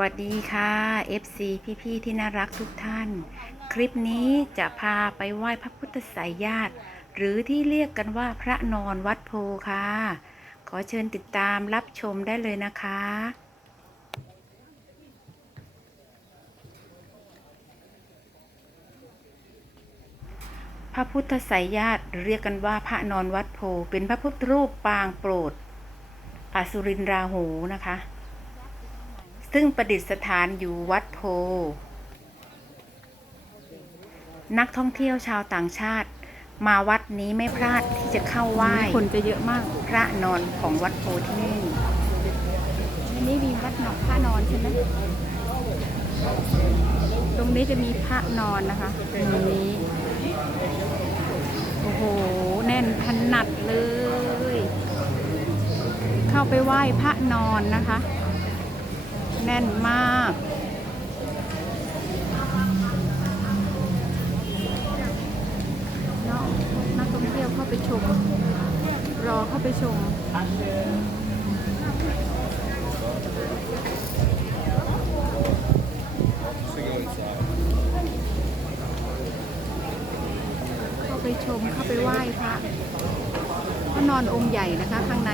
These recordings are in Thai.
วัสดีค่ะ FC พี่ๆที่น่ารักทุกท่าน คลิปนี้จะพาไปไหว้พระพุทธไสยญาติ หรือที่เรียกกันว่าพระนอนวัดโพค่ะ ขอเชิญติดตามรับชมได้เลยนะคะ พระพุทธไสยญาติเรียกกันว่าพระนอนวัดโพ เป็นพระพุทธรูปปางโปรดอสุรินทราหูนะคะ ซึ่งประดิษฐานอยู่วัดโพ นักท่องเที่ยวชาวต่างชาติ มาวัดนี้ไม่พลาดที่จะเข้าไหว้คนจะเยอะมาก พระนอนของวัดโพที่นี่อันนี้มีวัดหนองพระนอนใช่ไหมตรงนี้จะมีพระนอนนะคะตรงนี้ โอ้โห แน่นพนัดเลย เข้าไปไหว้พระนอนนะคะ แน่นมากเนาะนักท่องเที่ยวเข้าไปชม รอเข้าไปชมเข้าไปชมเข้าไปไหว้พระพระนอนองค์ใหญ่นะคะข้างใน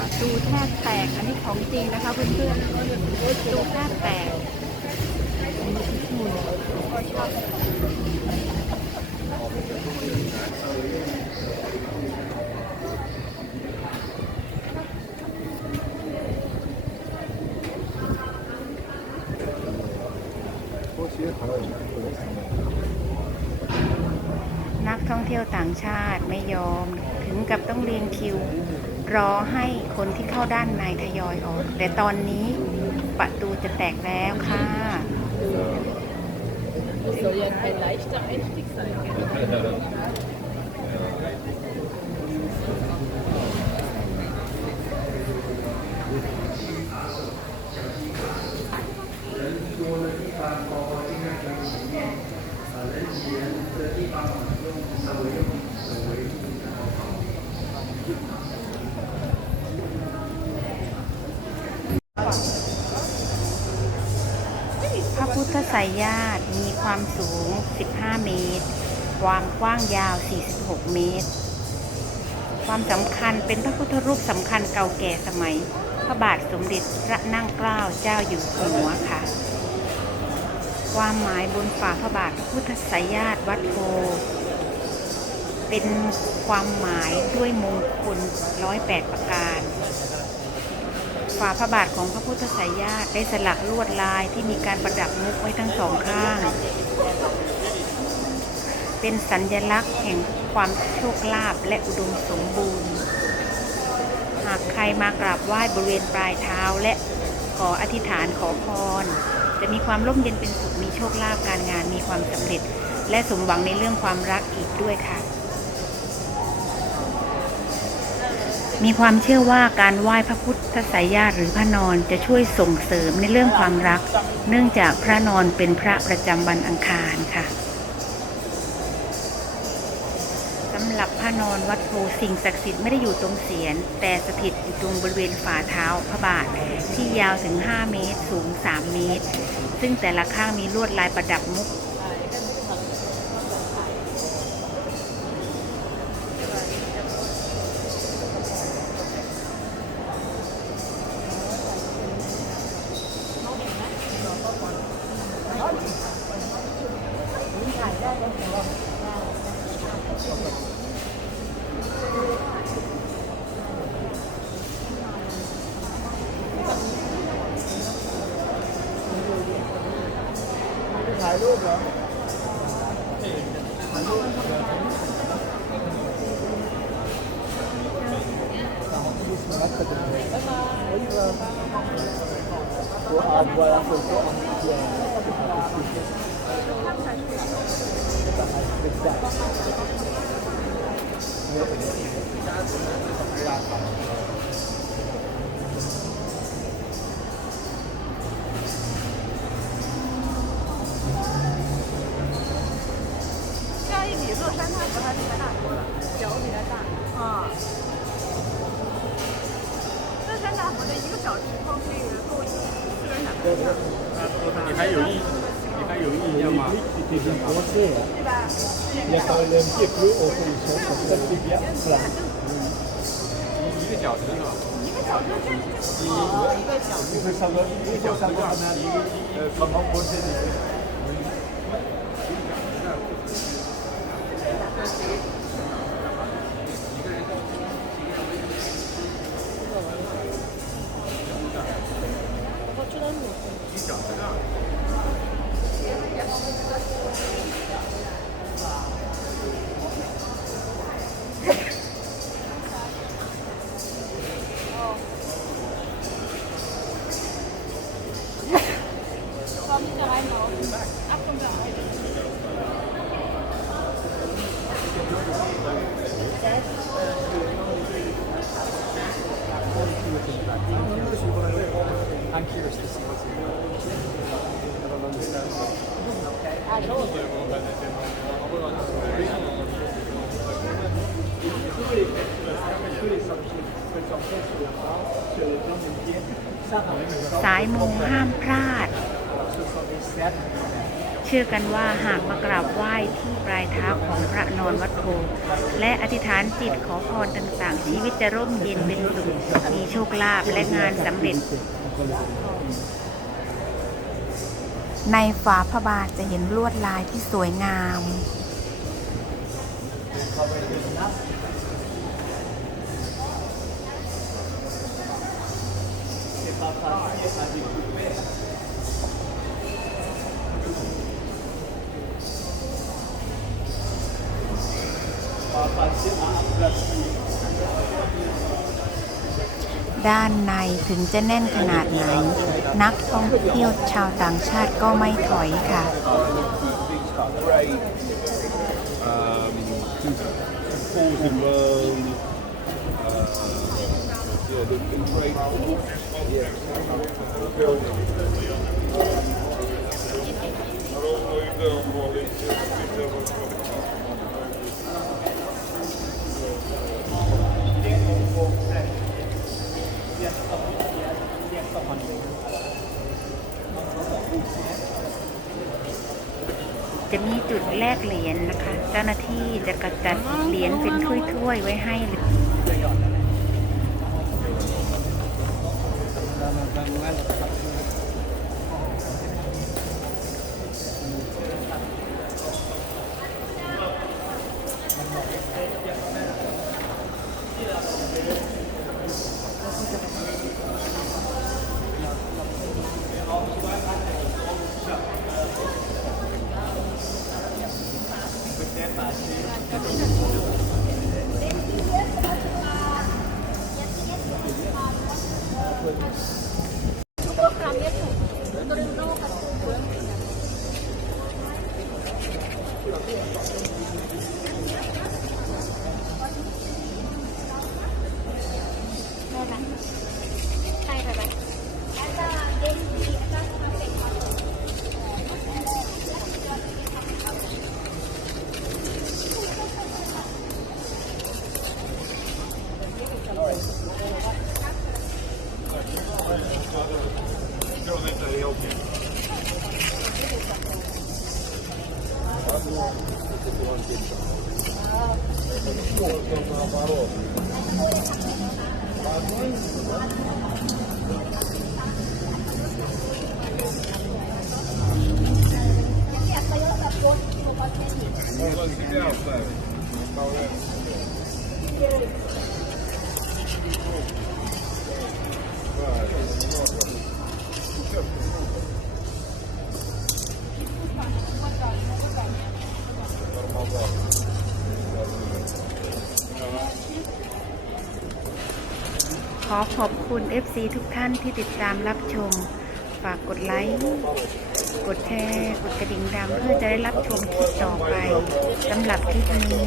ประตู แทบแตก อันนี้ของจริงนะคะเพื่อนๆประตูแทบแตกนักท่องเที่ยวต่างชาติไม่ยอม ถึงกับต้องเรียงคิว รอให้คนที่เข้าด้านในทยอยออก แต่ตอนนี้ประตูจะแตกแล้วค่ะ ไสยญาติมีความสูง 15 เมตรความกว้างยาว 46 เมตร ความสำคัญเป็นพระพุทธรูปสำคัญเก่าแก่สมัย พระบาทสมเด็จพระนั่งเกล้าเจ้าอยู่หัวค่ะ ความหมายบนฝาพระบาทพระพุทธไสยญาติวัดโพเป็นความหมายด้วยมงคล108ประการ ฝาพระบาทของพระพุทธไสยญาติได้สลักลวดลายที่มีการประดับมุกไว้ทั้งสองข้าง เป็นสัญญลักษณ์แห่งความโชคลาภและอุดมสมบูรณ์ หากใครมากราบไหว้บริเวณปลายเท้าและขออธิษฐานขอพร จะมีความร่มเย็นเป็นสุขมีโชคลาภการงานมีความสำเร็จ และสมหวังในเรื่องความรักอีกด้วยค่ะ มีความเชื่อว่าการไหว้พระพุทธไสยญาติหรือพระนอนจะช่วยส่งเสริมในเรื่องความรัก เนื่องจากพระนอนเป็นพระประจำวันอังคารค่ะสำหรับพระนอนวัดโพสิ่งศักดิ์สิทธิ์ไม่ได้อยู่ตรงเสียนแต่สถิตอยู่ตรงบริเวณฝ่าเท้าพระบาท ที่ยาวถึง 5 เมตร สูง 3 เมตร ซึ่งแต่ละข้างมีลวดลายประดับมุก ถ่ายรูปเหรอ Doa buat apa tu? 但 一个小时后可以够四个人两个人。你还有意，你还有意见吗？对吧？也搞点别，可以说说这些，是？个小时。是吧？一个小时。一个小时，一个小时，一个小时。I'm curious to see what's in there. สายมงห้ามพลาด เชื่อกันว่าหากมากราบไหว้ที่ปลายเท้าของพระนอนวัดโพและอธิษฐานจิตขอพรต่างๆ ชีวิตจะร่มเย็นเป็นสุขมีโชคลาภและงานสำเร็จ ในฝาพระบาทจะเห็นลวดลายที่สวยงาม C'est pas facile ด้านในถึงจะแน่นขนาดไหน นักท่องเที่ยวชาวต่างชาติก็ไม่ถอยค่ะ yeah, จะมีจุดแลกเหรียญนะคะ เจ้าหน้าที่จะกระจัดเหรียญเป็นถ้วยๆไว้ให้ черной тарелке. наоборот. Можно себя оставить. Оставляем себя. ขอขอบคุณ FC ทุกท่านที่ติดตามรับชม ฝากกดไลค์ กดแชร์ กดกระดิ่งดำเพื่อจะได้รับชมคลิปต่อไปสำหรับคลิปนี้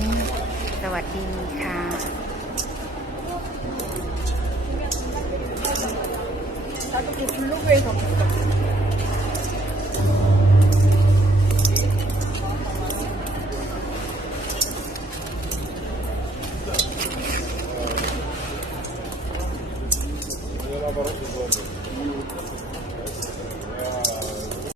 สวัสดีค่ะ 나도 그 블로그에서 봤어.